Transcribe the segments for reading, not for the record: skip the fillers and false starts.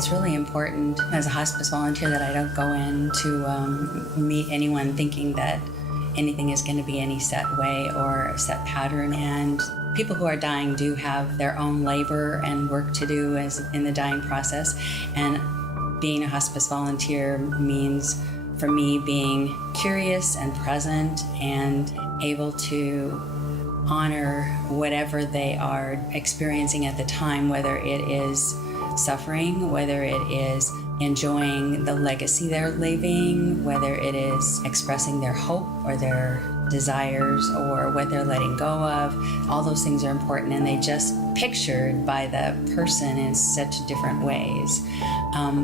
It's really important as a hospice volunteer that I don't go in to meet anyone thinking that anything is going to be any set way or a set pattern. And people who are dying do have their own labor and work to do in the dying process. And being a hospice volunteer means, for me, being curious and present and able to honor whatever they are experiencing at the time, whether it is suffering, whether it is enjoying the legacy they're leaving, whether it is expressing their hope or their desires or what they're letting go of. All those things are important, and they just pictured by the person in such different ways.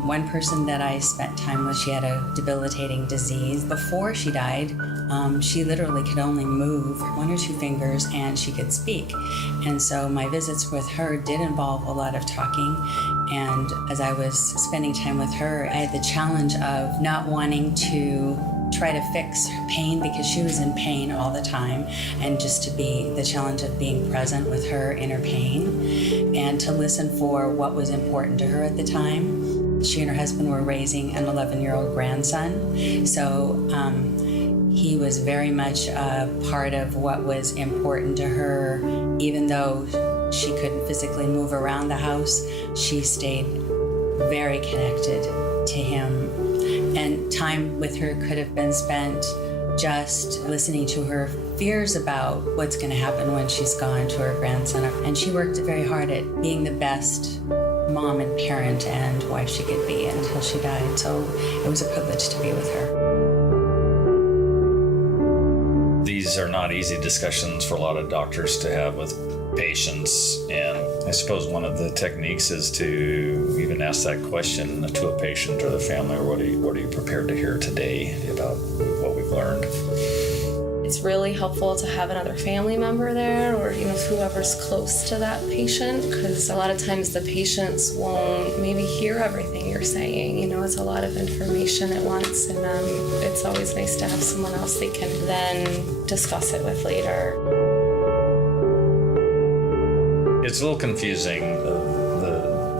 One person that I spent time with, she had a debilitating disease. Before she died, she literally could only move one or two fingers and she could speak. And so my visits with her did involve a lot of talking. And as I was spending time with her, I had the challenge of not wanting to try to fix her pain because she was in pain all the time, and just to be the challenge of being present with her in her pain and to listen for what was important to her at the time. She and her husband were raising an 11-year-old grandson, so he was very much a part of what was important to her. Even though she couldn't physically move around the house, she stayed very connected to him. And time with her could have been spent just listening to her fears about what's going to happen when she's gone to her grandson. And she worked very hard at being the best mom and parent and wife she could be until she died. So it was a privilege to be with her. These are not easy discussions for a lot of doctors to have with patients, and I suppose one of the techniques is to even ask that question to a patient or the family, or what are you prepared to hear today about what we've learned? It's really helpful to have another family member there, or whoever's close to that patient, because a lot of times the patients won't maybe hear everything you're saying. It's a lot of information at once, and it's always nice to have someone else they can then discuss it with later. It's a little confusing.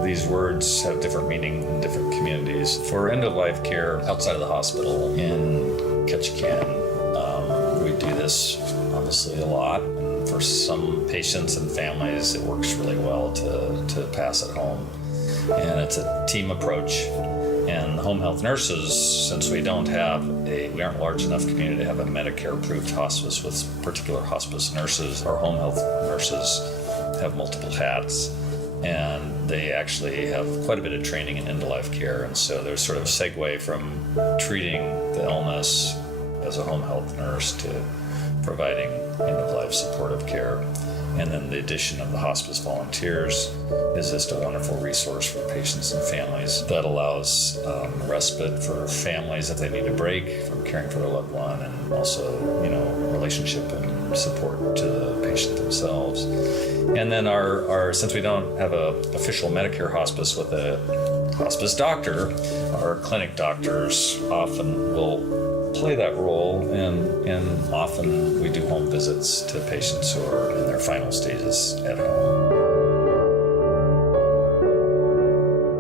These words have different meaning in different communities. For end-of-life care outside of the hospital in Ketchikan, we do this obviously a lot. For some patients and families, it works really well to pass at home. And it's a team approach. And home health nurses, since we aren't a large enough community to have a Medicare-approved hospice with particular hospice nurses, our home health nurses have multiple hats. And they actually have quite a bit of training in end-of-life care. And so there's sort of a segue from treating the illness as a home health nurse to providing end-of-life supportive care. And then the addition of the hospice volunteers is just a wonderful resource for patients and families that allows respite for families if they need a break from caring for their loved one, and also, relationship and support to the patient themselves. And then our since we don't have an official Medicare hospice with a hospice doctor, our clinic doctors often will play that role, and often we do home visits to patients who are in their final stages at home.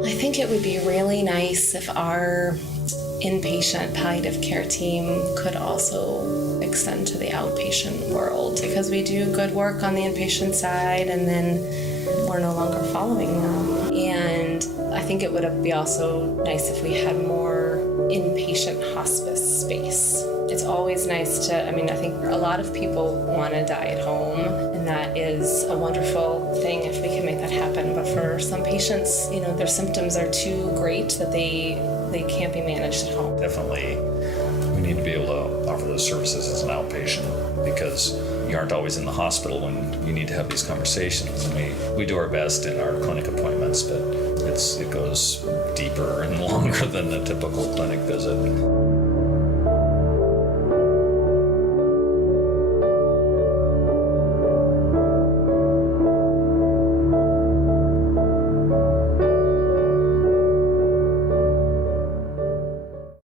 I think it would be really nice if our inpatient palliative care team could also extend to the outpatient world, because we do good work on the inpatient side and then we're no longer following them. And I think it would be also nice if we had more inpatient hospice space. It's always nice to, I think a lot of people want to die at home, and that is a wonderful thing if we can make that happen. But for some patients, their symptoms are too great that they can't be managed at home. Definitely, we need to be able to offer those services as an outpatient, because you aren't always in the hospital when you need to have these conversations. And we do our best in our clinic appointments, but it goes deeper and longer than the typical clinic visit.